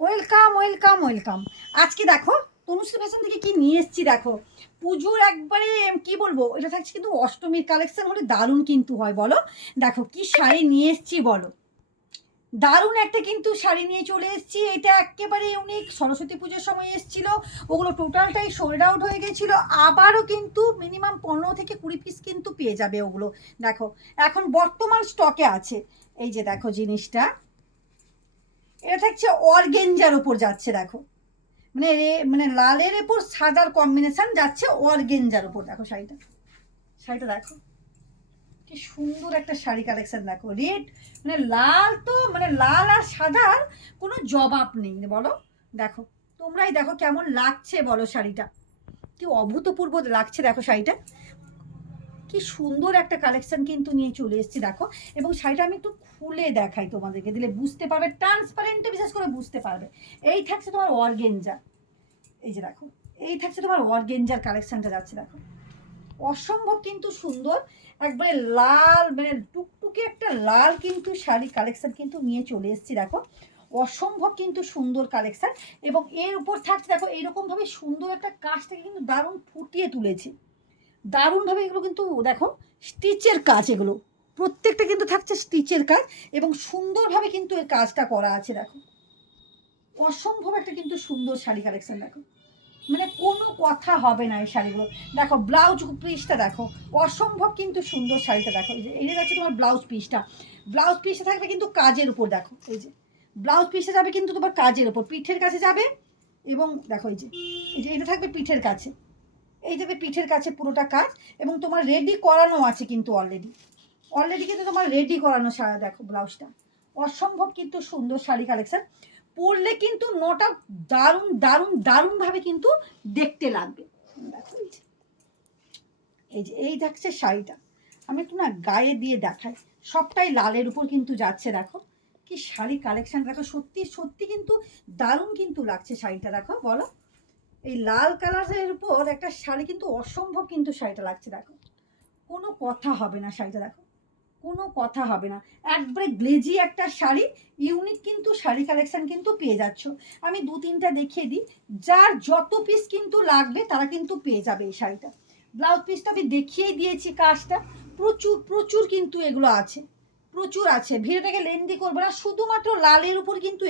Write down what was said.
Welcome welcome welcome. আজকে দেখো Tanushree fashion থেকে কি নিয়ে এসেছি দেখো। পুজোর একবারে কি বলবো, এটা থাকছে কিন্তু অষ্টমীর কালেকশন হলে দারুণ কিন্তু হয় বলো। দেখো কি শাড়ি নিয়ে এসেছি বলো, দারুণ একটা কিন্তু শাড়ি নিয়ে চলে এসেছি। এটা একেবারে ইউনিক, সরস্বতী পুজোর সময় এসেছিল, ওগুলো টোটালটাই সোল্ড আউট হয়ে গেছিলো। আবারও কিন্তু মিনিমাম 15 থেকে 20 পিস কিন্তু পেয়ে যাবে ওগুলো। দেখো এখন বর্তমান স্টকে আছে। এই যে দেখো জিনিসটা, এটা থাকছে অর্গেঞ্জার ওপর যাচ্ছে দেখো, মানে লালের ওপর সাদার কম্বিনেশন যাচ্ছে অর্গেঞ্জার ওপর। দেখো শাড়িটা, শাড়িটা দেখো কি সুন্দর একটা শাড়ি কালেকশন। দেখো রেড, মানে লাল, তো মানে লাল আর সাদার কোনো জবাব নেই বলো। দেখো তোমরাই দেখো কেমন লাগছে বলো শাড়িটা, কি অভূতপূর্ব লাগছে দেখো শাড়িটা। কি সুন্দর একটা কালেকশন কিন্তু নিয়ে চলে এসেছি দেখো। এবং শাড়িটা আমি একটু খুলে দেখাই তোমাদেরকে, দিলে বুঝতে পারবে, ট্রান্সপারেন্টে বিশেষ করে বুঝতে পারবে। এই থাকছে তোমার অর্গেঞ্জা, এই যে দেখো এই থাকছে তোমার অর্গেঞ্জার কালেকশনটা যাচ্ছে দেখো, অসম্ভব কিন্তু সুন্দর। একবারে লাল, মানে টুকটুকে একটা লাল কিন্তু শাড়ি কালেকশন কিন্তু নিয়ে চলে এসেছি দেখো, অসম্ভব কিন্তু সুন্দর কালেকশন। এবং এর উপর থাকছে দেখো এইরকমভাবে সুন্দর একটা কাজটাকে কিন্তু দারুণ ফুটিয়ে তুলেছি, দারুণভাবে এগুলো কিন্তু দেখো স্টিচের কাজ, এগুলো প্রত্যেকটা কিন্তু থাকছে স্টিচের কাজ এবং সুন্দরভাবে কিন্তু এর কাজটা করা আছে দেখো। অসম্ভব একটা কিন্তু সুন্দর শাড়ি কালেকশন দেখো, মানে কোনো কথা হবে না এই শাড়িগুলো। দেখো ব্লাউজ পিসটা দেখো, অসম্ভব কিন্তু সুন্দর শাড়িটা দেখো। এই যে এই যাচ্ছে তোমার ব্লাউজ পিসটা, ব্লাউজ পিসটা থাকবে কিন্তু কাজের উপর। দেখো এই যে ব্লাউজ পিসটা যাবে কিন্তু তোমার কাজের উপর, পিঠের কাছে যাবে। এবং দেখো এই যে এটা থাকবে পিঠের কাছে, এই যাবে পিঠের কাছে পুরোটা কাজ। এবং তোমার রেডি করানো আছে কিন্তু অলরেডি, অলরেডি কিন্তু তোমার রেডি করানো শাড়ি। দেখো ব্লাউজটা অসম্ভব কিন্তু সুন্দর শাড়ি কালেকশন, পরলে কিন্তু নটা দারুণ দারুণ দারুণভাবে কিন্তু দেখতে লাগবে। দেখো এই যে এই থাকছে শাড়িটা, আমি একটু না গায়ে দিয়ে দেখাই। সবটাই লালের উপর কিন্তু যাচ্ছে দেখো, কি শাড়ি কালেকশন দেখো, সত্যি সত্যি কিন্তু দারুণ কিন্তু লাগছে শাড়িটা দেখো বলো। এই লাল কালারের উপর একটা শাড়ি কিন্তু অসম্ভব কিন্তু শাড়িটা লাগছে দেখো, কোনো কথা হবে না শাড়িটা দেখো, কোনো কথা হবে না। একবারে গ্লেজি একটা শাড়ি, ইউনিক কিন্তু শাড়ি কালেকশন কিন্তু পেয়ে যাচ্ছ। আমি 2-3টা দেখিয়ে দিই, যার যত পিস কিন্তু লাগবে তারা কিন্তু পেয়ে যাবে এই শাড়িটা। ব্লাউজ পিসটা আমি দেখিয়েই দিয়েছি কাজটা, প্রচুর প্রচুর কিন্তু এগুলো আছে, প্রচুর আছে। ভিডিওটাকে লেন্দি করবো না, শুধুমাত্র লালের উপর কিন্তু